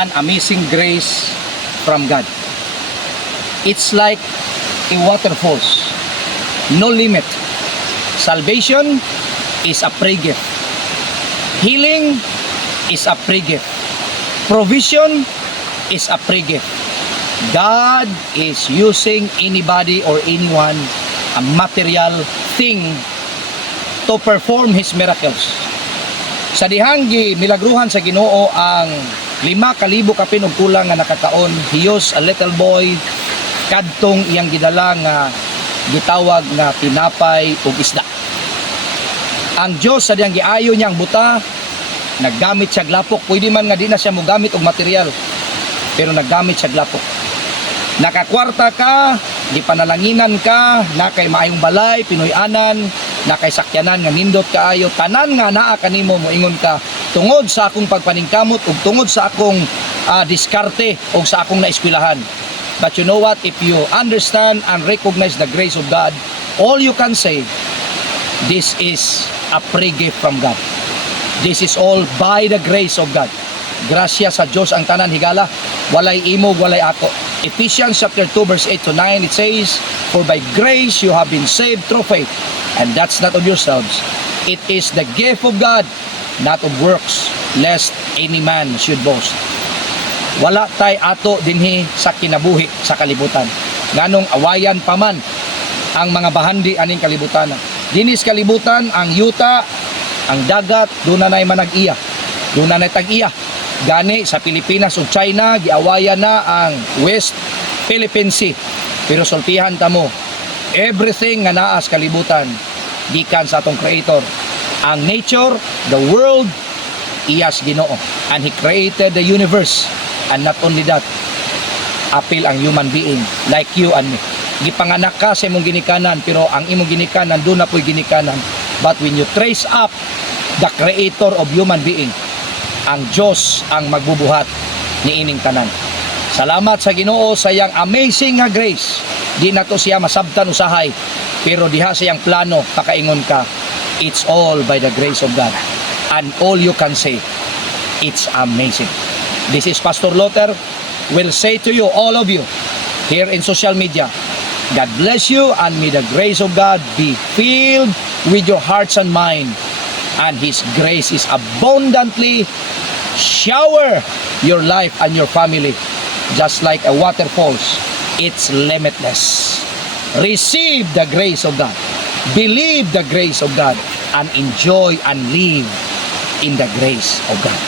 an amazing grace from God. It's like a waterfalls. No limit. Salvation is a free gift. Healing is a free gift. Provision is a free gift. God is using anybody or anyone, a material thing, to perform His miracles. Sa dihang milagruhan sa Ginoo ang 5,000 ka pinugkulang nga nakakaon, he used a little boy kadtong iyang gidala nga gitawag nga tinapay ug isda. Ang Dios sa diyang giayo niyang buta, naggamit siya glapok. Pwede man nga di na siya mogamit og material, pero naggamit siya glapok. Nakakwarta ka, gipanalanginan ka, nakay maayong balay, pinoy-anan, nakay sakyanan nga nindot kaayo, tanan nga naa kanimo moingon ka tungod sa akong pagpaningkamot ug tungod sa akong diskarte ug sa akong naeskwelahan. But you know what? If you understand and recognize the grace of God, all you can say, this is a free gift from God. This is all by the grace of God. Grasya sa Diyos ang tanan higala, walay imo, walay ako. Ephesians chapter 2 verse 8 to 9, it says, "For by grace you have been saved through faith, and that's not of yourselves. It is the gift of God, not of works, lest any man should boast." Wala tay ato dinhi sa kinabuhi sa kalibutan. Nganong awayan pa man ang mga bahandi aning kalibutan. Dinis kalibutan ang yuta, ang dagat, doon na manag-iya. Doon na tag-iya. Gani sa Pilipinas o China, giawayan na ang West Philippine Sea. Pero sultihan ta mo, everything nga naa sa kalibutan, gikan sa atong Creator. Ang nature, the world, iyas Ginoo. And He created the universe. And not only that, apil ang human being, like you and me. Gipanganak ka sa imong ginikanan, pero ang imong ginikanan, doon na po'y ginikanan. But when you trace up the Creator of human being, ang Diyos ang magbubuhat ni ining tanan. Salamat sa Ginoo sa iyang amazing nga grace. Di na to siya masabtan usahay, pero diha sa iyang plano pakaingon ka, it's all by the grace of God. And all you can say, it's amazing. This is Pastor Luther will say to you, all of you here in social media, God bless you, and may the grace of God be filled with your hearts and mind, and His grace is abundantly shower your life and your family, just like a waterfalls. It's limitless. Receive the grace of God, believe the grace of God, and enjoy and live in the grace of God.